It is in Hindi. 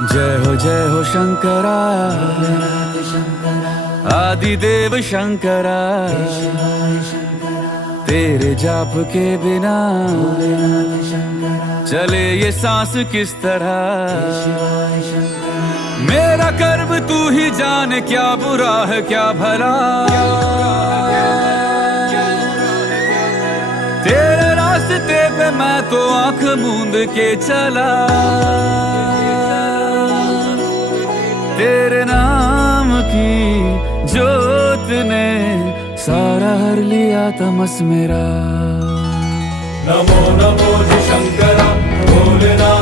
जय हो शंकरा, आदिदेव शंकरा। तेरे जाप के बिना चले ये सांस किस तरह। मेरा कर्म तू ही जाने, क्या बुरा है क्या भला। तेरे रास्ते पे मैं तो आंख मूंद के चला। तेरे नाम की जोत ने सारा हर लिया तमस मेरा। नमो नमो जी शंकरा भोलेनाथ।